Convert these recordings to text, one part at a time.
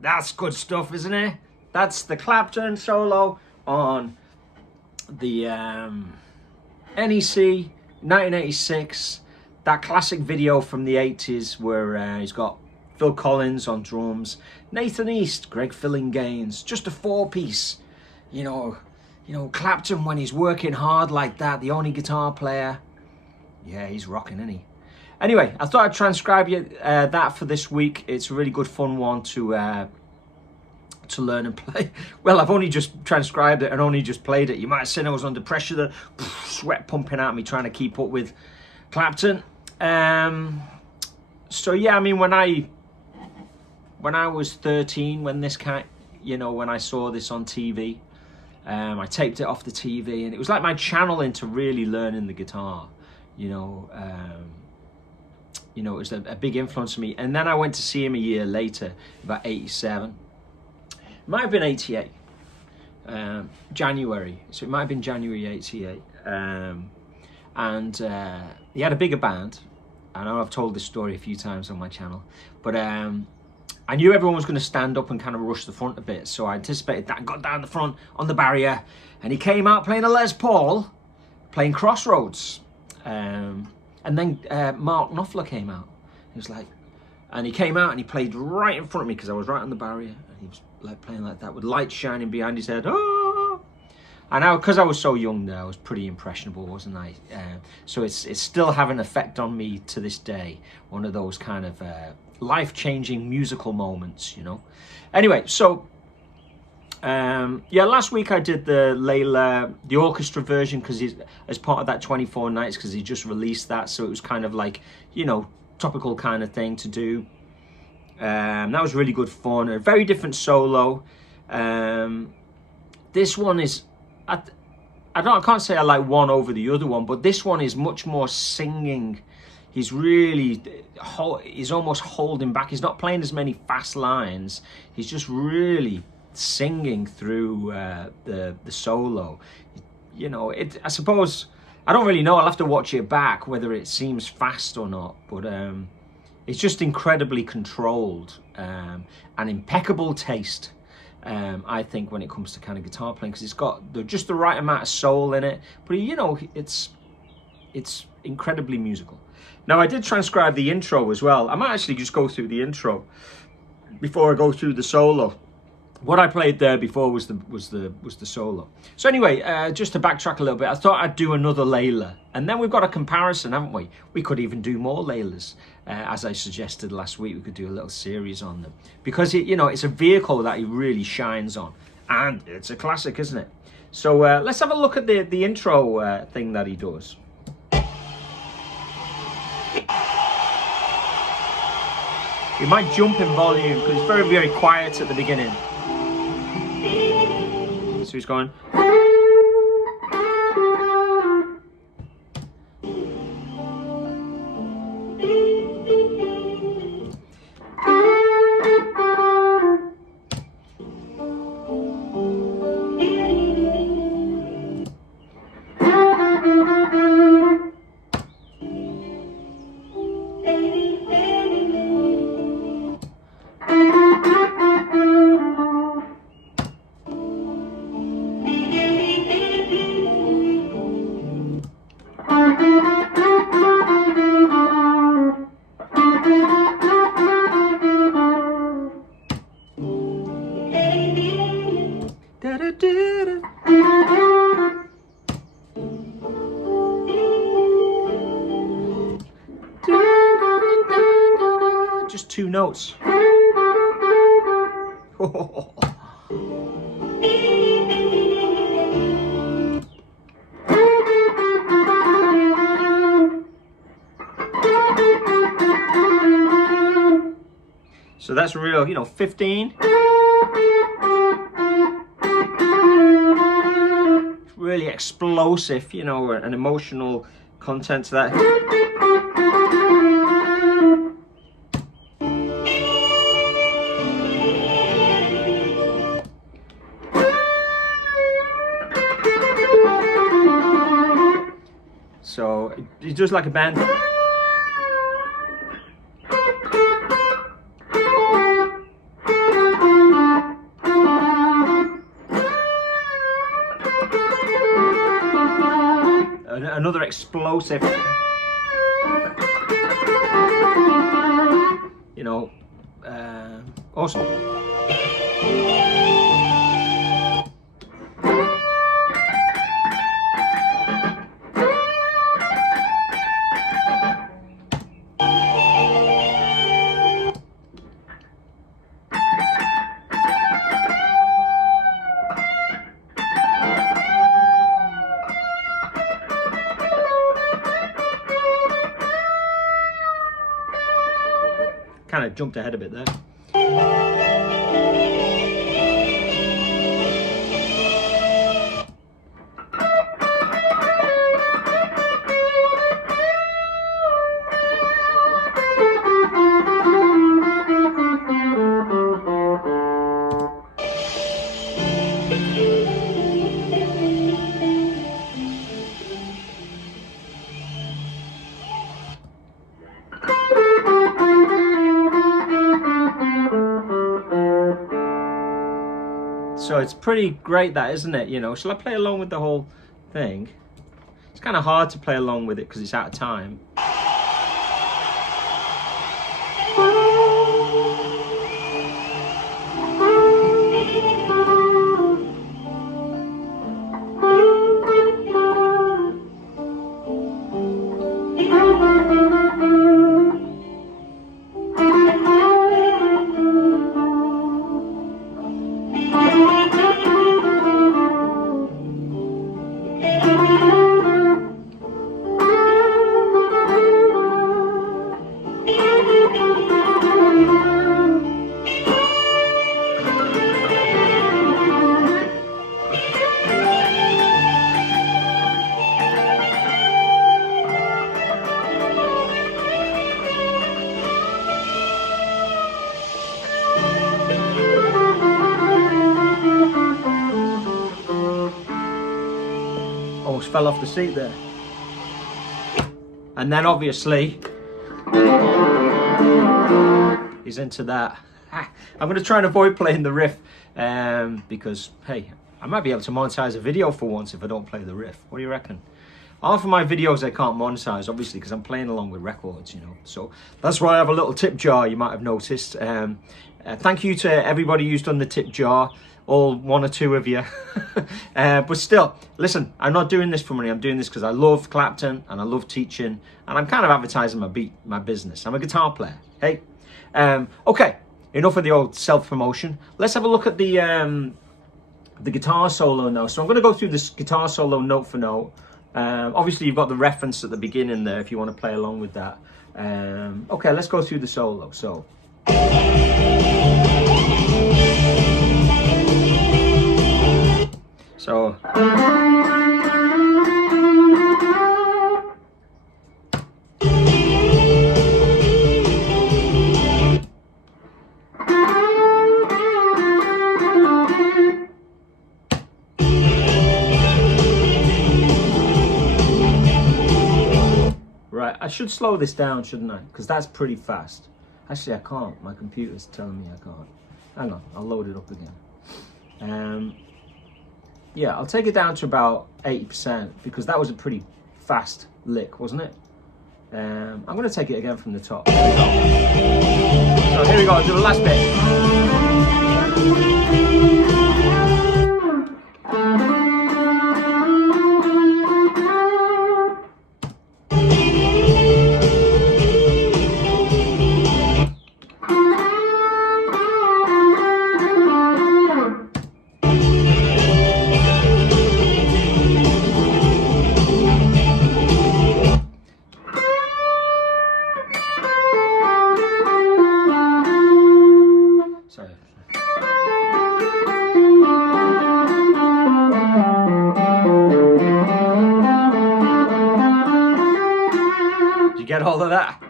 That's good stuff, isn't it? That's the Clapton solo on the NEC 1986. That classic video from the 80s where he's got Phil Collins on drums, Nathan East, Greg Fillinganes, just a four-piece. You know, Clapton when he's working hard like that, the only guitar player. Yeah, he's rocking, isn't he? Anyway, I thought I'd transcribe you that for this week. It's a really good fun one to learn and play. Well, I've only just transcribed it and only just played it. You might have seen I was under pressure, the sweat pumping out me trying to keep up with Clapton. So yeah, I mean, when I was 13, when this cat, when I saw this on TV, I taped it off the TV, and it was like my channel into really learning the guitar. It was a big influence for me. And then I went to see him a year later, about 87. It might have been 88, January. So it might have been January 88. And he had a bigger band. I know I've told this story a few times on my channel, but I knew everyone was going to stand up and kind of rush the front a bit. So I anticipated that and got down the front on the barrier. And he came out playing a Les Paul, playing Crossroads. And then Mark Knopfler came out. He came out and he played right in front of me because I was right on the barrier, and he was like playing like that with lights shining behind his head. Oh! And because I was so young there, I was pretty impressionable, wasn't I? So it's still having an effect on me to this day. One of those kind of life-changing musical moments, Anyway, so last week I did the Layla, the orchestra version, because he's as part of that 24 nights, because he just released that, so it was kind of like, topical kind of thing to do. That was really good fun, a very different solo. This one is, I can't say I like one over the other one, but this one is much more singing. He's almost holding back. He's not playing as many fast lines. He's just really singing through the solo. I suppose, I don't really know, I'll have to watch it back whether it seems fast or not, but it's just incredibly controlled and impeccable taste, I think, when it comes to kind of guitar playing, because it's got just the right amount of soul in it, but it's incredibly musical. Now, I did transcribe the intro as well. I might actually just go through the intro before I go through the solo. What I played there before was the solo. So anyway, just to backtrack a little bit, I thought I'd do another Layla, and then we've got a comparison, haven't we? We could even do more Laylas, as I suggested last week. We could do a little series on them, because it's a vehicle that he really shines on, and it's a classic, isn't it? So let's have a look at the intro thing that he does. It might jump in volume because it's very, very quiet at the beginning. So he's going. Just two notes. So that's real, 15. Really explosive, an emotional content to that. So it's just like a band. another explosive, you know, awesome. Kind of jumped ahead a bit there. So it's pretty great, that, isn't it? You know, shall I play along with the whole thing? It's kind of hard to play along with it because it's out of time. Almost fell off the seat there. And then obviously he's into that. I'm going to try and avoid playing the riff because, hey, I might be able to monetize a video for once if I don't play the riff. What do you reckon? Half of my videos I can't monetize, obviously, because I'm playing along with records, you know. So that's why I have a little tip jar, you might have noticed. Thank you to everybody who's done the tip jar. All one or two of you. But still, listen, I'm not doing this for money. I'm doing this because I love Clapton and I love teaching, and I'm kind of advertising my business. I'm a guitar player. Hey, okay, enough of the old self-promotion. Let's have a look at the guitar solo now. So I'm going to go through this guitar solo note for note. Obviously, you've got the reference at the beginning there if you want to play along with that. Okay, let's go through the solo. So. So right, I should slow this down, shouldn't I? Because that's pretty fast. Actually, I can't. My computer's telling me I can't. Hang on, I'll load it up again. Yeah, I'll take it down to about 80% because that was a pretty fast lick, wasn't it? I'm going to take it again from the top. Here we go. So here we go, I'll do the last bit. Get all of that.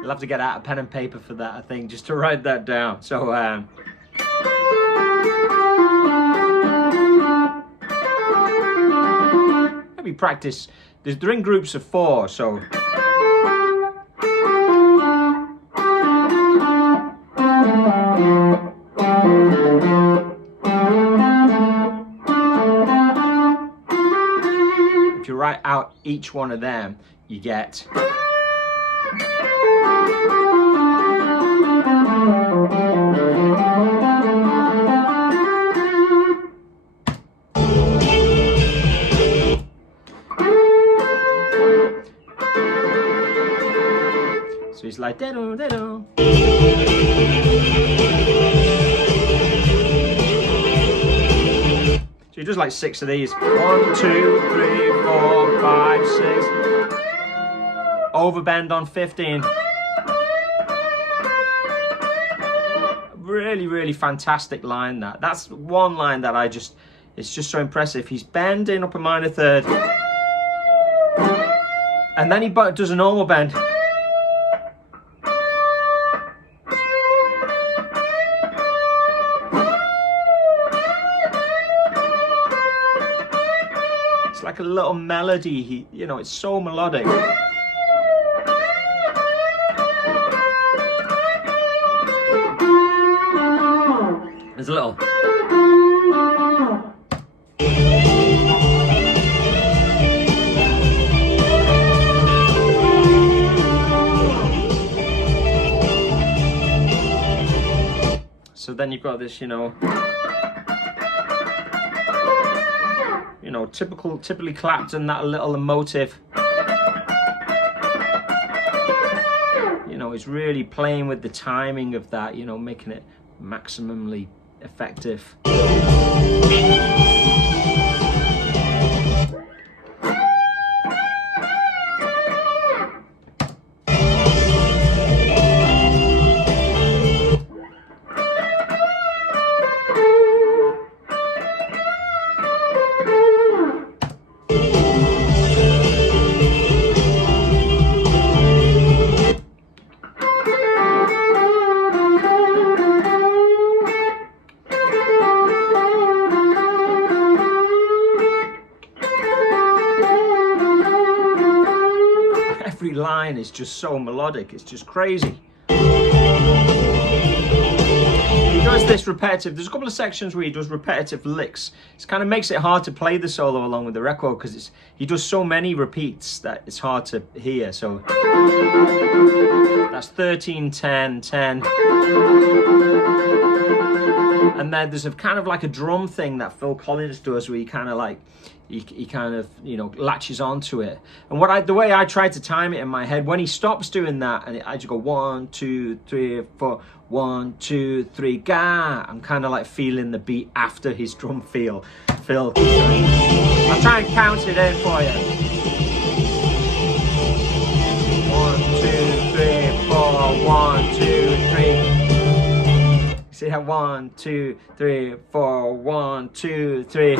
You'll have to get out a pen and paper for that, I think, just to write that down. So maybe practice. They're in groups of 4, so write out each one of them, you get. So he's like, da-do, da-do. So he does like 6 of these. 1, 2, 3, 4, 5, 6. Overbend on 15. Really, really fantastic line that. That's one line that it's just so impressive. He's bending up a minor third. And then he does a normal bend. It's like a little melody. You know, it's so melodic. There's a little. So then you've got this, you know, typically Clapton, that little emotive. You know, he's really playing with the timing of that, you know, making it maximally effective. Every line is just so melodic, it's just crazy. He does this repetitive, there's a couple of sections where he does repetitive licks. It kind of makes it hard to play the solo along with the record because he does so many repeats that it's hard to hear. So that's 13, 10, 10. And then there's a kind of like a drum thing that Phil Collins does where he kind of like, he kind of, you know, latches onto it. And the way I try to time it in my head, when he stops doing that, and I just go 1, 2, 3, 4, 1, 2, 3, ga. I'm kind of like feeling the beat after his drum fill. I'll try and count it in for you. 1, 2, 3, 4, 1, 2, 3. See how 1, 2, 3, 4, 1, 2, 3.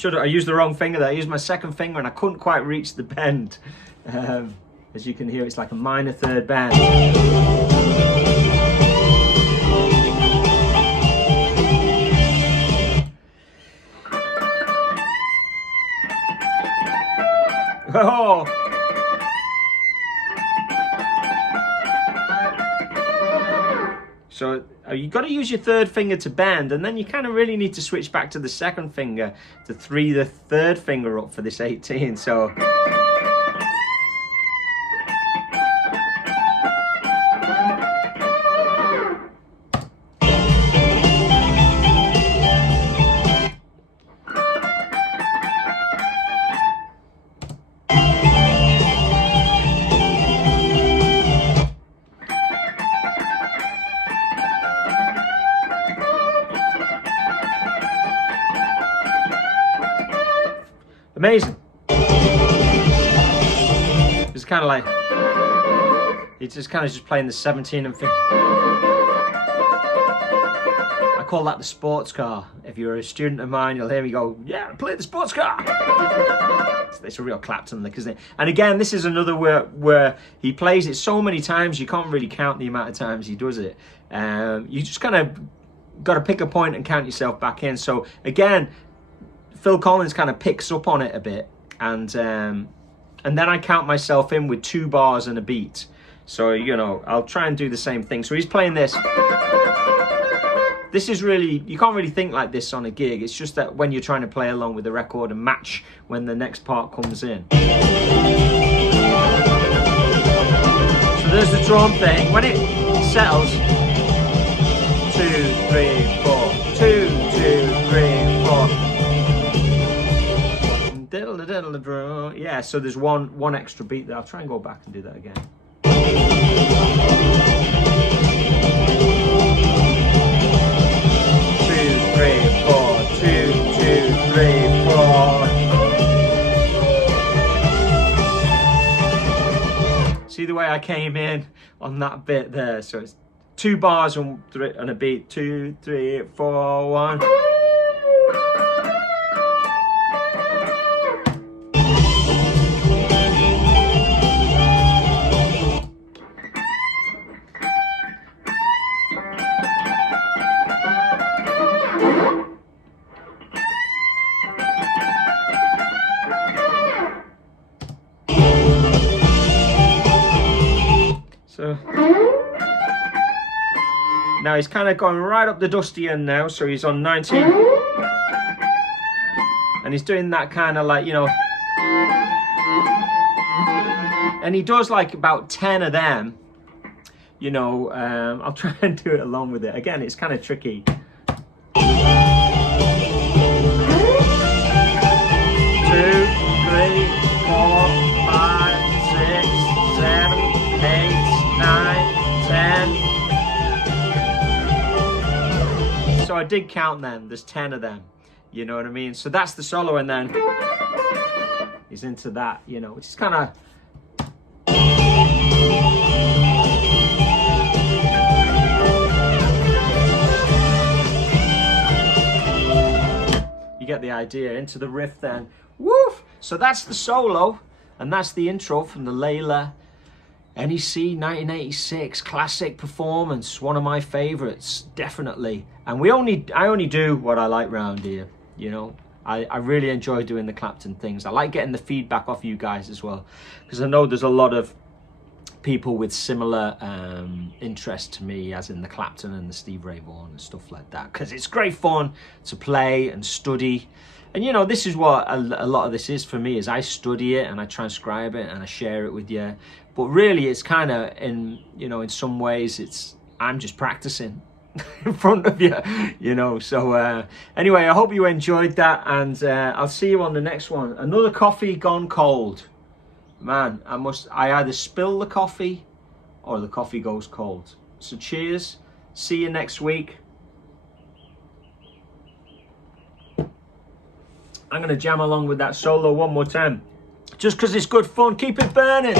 I used the wrong finger there. I used my second finger and I couldn't quite reach the bend. As you can hear, it's like a minor third bend. Oh! So you've got to use your third finger to bend, and then you kind of really need to switch back to the second finger to 3 the third finger up for this 18. So Amazing. It's kind of like, it's just kind of just playing the 17 and 15. I call that the sports car. If you're a student of mine, you'll hear me go, yeah, play the sports car. It's a real Clapton lick, isn't it? And again, this is another where he plays it so many times, you can't really count the amount of times he does it. You just kind of got to pick a point and count yourself back in. So again, Phil Collins kind of picks up on it a bit, and then I count myself in with 2 bars and a beat. So, you know, I'll try and do the same thing. So he's playing this. This is really, you can't really think like this on a gig. It's just that when you're trying to play along with the record and match when the next part comes in. So there's the drum thing. When it settles, 2, 3, 4, 2, 2, 3, 4. Diddle diddle drum. Yeah, so there's one extra beat there. I'll try and go back and do that again. 3, 4, 2, 2, 3, 4. See the way I came in on that bit there? So it's 2 bars and a beat. 2, 3, 4, 1. So now he's kind of going right up the dusty end now, so he's on 19, and he's doing that kind of like, you know, and he does like about 10 of them, you know. I'll try and do it along with it. Again, it's kind of tricky. 2, 3, 4, 5, 6, 7, 8, 9, 10. So I did count them. There's 10 of them. You know what I mean? So that's the solo, and then he's into that, you know, which is kind of... You get the idea. Into the riff then. Woof! So that's the solo, and that's the intro from the Layla NEC 1986 classic performance. One of my favorites, definitely. And I only do what I like round here, you know. I really enjoy doing the Clapton things. I like getting the feedback off you guys as well, because I know there's a lot of people with similar interest to me, as in the Clapton and the Steve Ray Vaughan and stuff like that, because it's great fun to play and study. And you know, this is what a lot of this is for me, is I study it and I transcribe it and I share it with you. But really, it's kind of, in, you know, in some ways, I'm just practicing in front of you, you know. So anyway, I hope you enjoyed that, and I'll see you on the next one. Another coffee gone cold. Man, I either spill the coffee or the coffee goes cold. So cheers, see you next week. I'm going to jam along with that solo one more time, just because it's good fun. Keep it burning.